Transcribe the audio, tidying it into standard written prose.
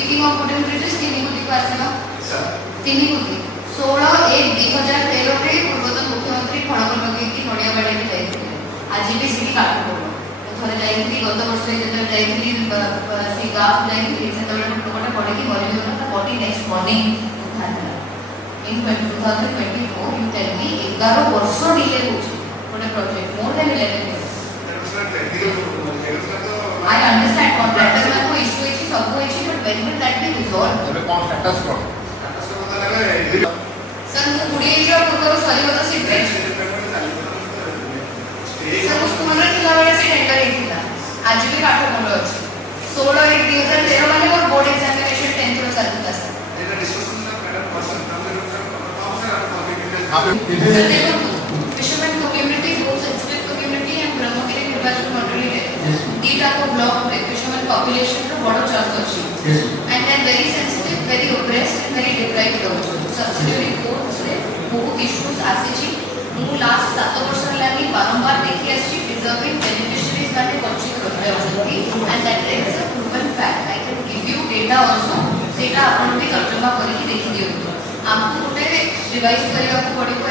speaking of wooden bridges तीन कोटी को आसला 3 कोटी 16/1/2013 रे पूर्वतन मुख्यमंत्री फणकर लगे कि नडिया बाड़ी के जाइथिले आज भी सिटी काट पड़ो थरे जाइथिली गत वर्ष जेते जाइथिली सी गाफ जाइथिली से तबले लोकटा पड़े कि मरि गला बॉडी नेक्स्ट मॉर्निंग उठाला इन 2024 यू टेल मी 11 वर्ष डिले होची गोटे project more than 11 years I understand contractor में कोई इशू है सब कोई issue but when will that be resolved ଏବେ କଣ ଷ୍ଟାଟସ୍ କଣ सर वो गुड़िया जो पूर्व सॉरी वाला सीट सर उसको मन किला वाला से टेंडर ହେଇଥିଲା आज भी काट बोलो ଅଛି 16/1/2013 ମାନେ और बोर्ड एग्जामिनेशन 10th रो चालुता सर एटा डिस्कशन ना मैडम पर्सन फिशरमैन कम्युनिटी बहुत सेंसिटिव कम्युनिटी एंड ब्रह्मगिरी निर्वाचन मंडली रे दीटा को ब्लॉक रे फिशरमैन पॉपुलेशन रो बड़ चांस अछि and they very sensitive very oppressed and very deprived हो सब्सिडियरी कोर्ट्स रे बहुत इश्यूज आसी छी मु लास्ट 7 वर्ष लागी बारंबार देखि आसी डिजर्विंग बेनिफिशियरीज काटे वंचित रहले होती and that is a proven fact I can give you data also सेटा आपण भी तर्जुमा करी देखि दियो हमको गोटे रिवाइज करबा को पड़िबो